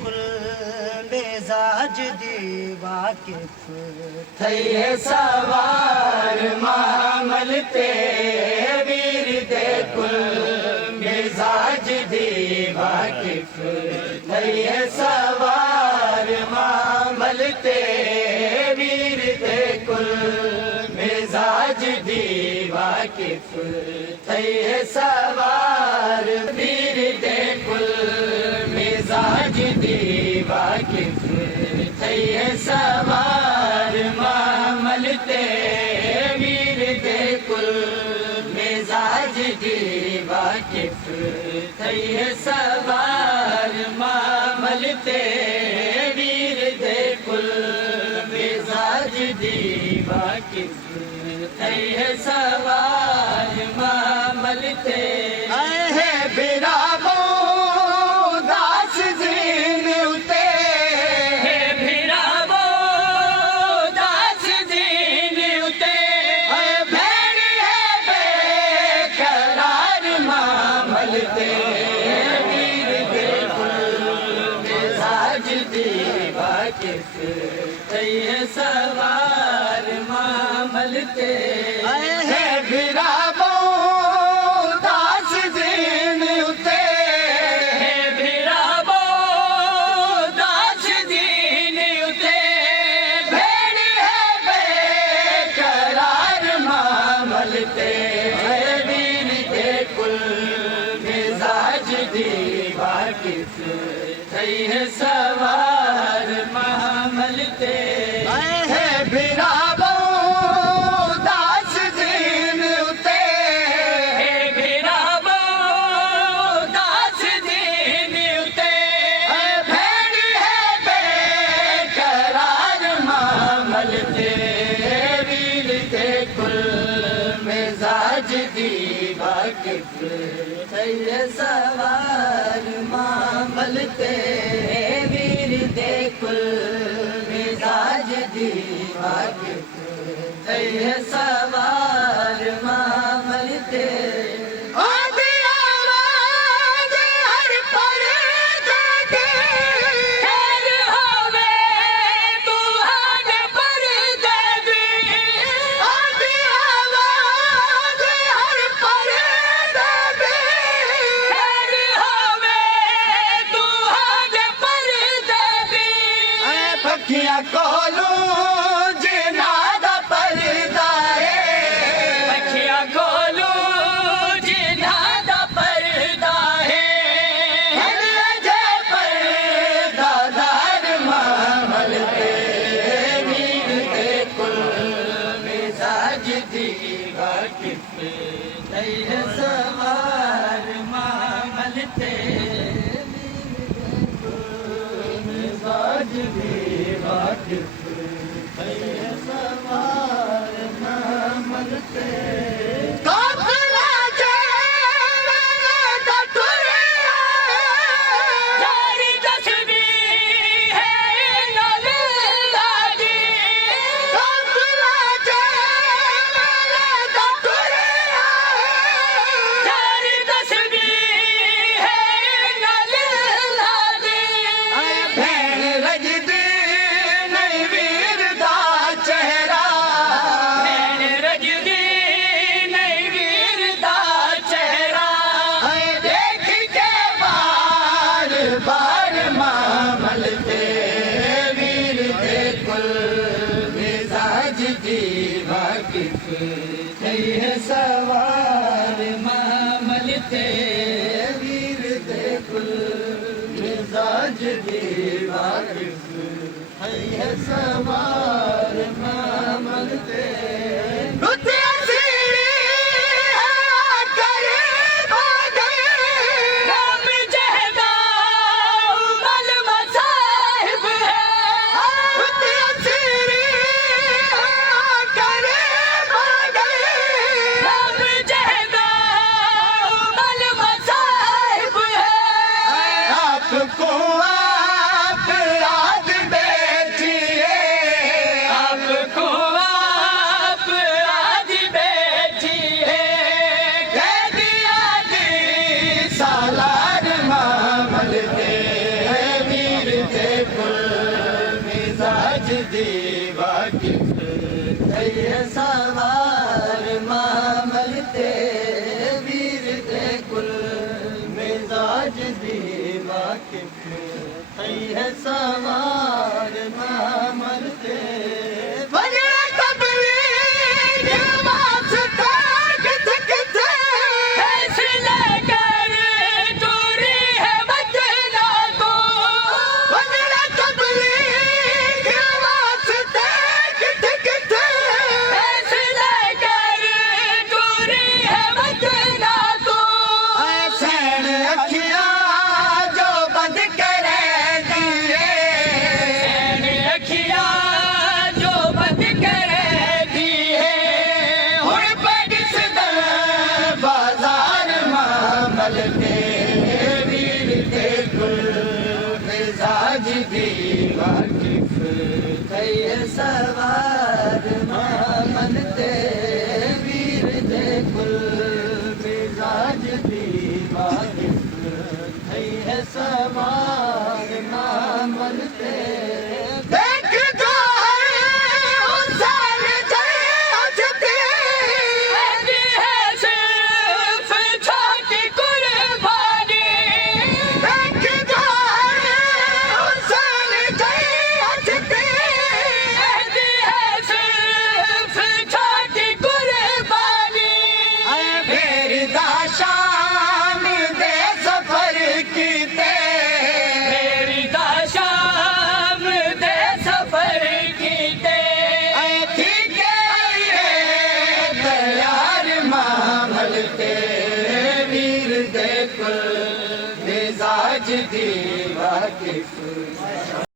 कुल मिजाज दी वाकिफ थैये सवार मामल ते वीर दे कुल मिजाज दी वाकिफ थैये सवार मामल ते वीर दे कुल मिजाज दी वाकिफ थैये सवार वीर दे कुल मिजाज दी वाकिफ थैये सवार मामल ते वीर दे कुल मिजाज दी वाकिफ थैये सवार मामल ते वीर दे कुल मिजाज दी वाकिफ थैये सवार मामल ते है बिराबो दास जीन उते है बिराबो दास जीन उते भैन है बेकरार मामल ते वीर दे कुल मिजाज दी वाकिफ थैये सवार मामल ते है बिराबो दास जीन उते है बिराबो दास जीन उते भेड़ है बेकरार मामल ते वीर दे कुल मिजाज दी वाकिफ थैये सवार मामल ते है बिराबो दास जीन उते है बिराबो दास जीन उते भेड़ है बेकरार मामल ते वीर दे कुल मिजाज दी वाकिफ थैये सवार मामल ते वीर दे कुल मिजाज दी वाकिफ थैये सवार मामल ते आदि आवाज हर पर्दे ते खैर होवे तू हर पर्दे दी आदि आवाज हर पर्दे दी खैर होवे तू हर पर्दे दी पखियां कोलू जिनादा पर्दा है पखियां कोलू जिनादा पर्दा है जय पर्दादार मामल ते वीर दे कुल मिजाज दी वाकिफ थैये सवार मामल ते मिजाज दी वाकिफ थैये सवार मामल ते काफिला जेल दा टुरिया जारी तस्बीह है नाल लागी काफिला जेल दा टुरिया जारी तस्बीह है नाल लागी भैन रजदी नहीं वीर दा चेहरा भैन रजदी नहीं वीर दा चेहरा देख के बार बार मामल ते वीर दे कुल मिजाज दी वाकिफ थैये सवार मामल ते वीर दे कुल मिजाज दी वाकिफ थैये सवार मामल ते आपको आप याद बैठिए आपको दी वाकिफ है सवार मामल ते वीर दे कुल मिजाज दी वाकिफ है सवार मामल ते सवार मामल ते वीर दे कुल मिजाज दी वाकिफ है सवार मामल ते मिजाज दी वाकिफ